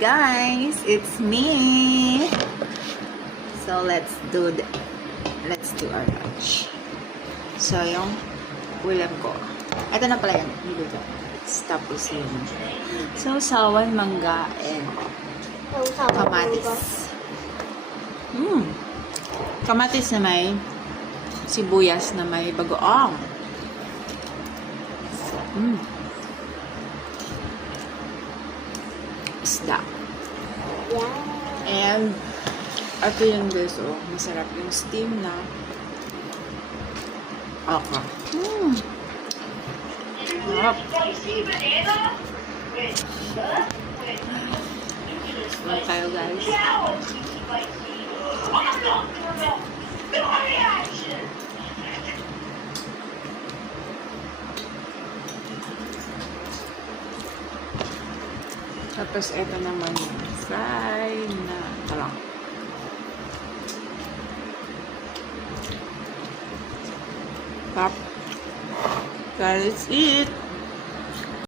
guys, it's me. So let's do our lunch. So yung ulam ko. Ito na pala yung niluto. Tapos yung sausawan, mangga, and kamatis. Kamatis na may sibuyas na may bagoong. Isda. And ito yung guys, masarap yung steam na okra. Sarap. Ano kayo guys? Tapos ito naman yung fried na talong. Pop. Let's eat.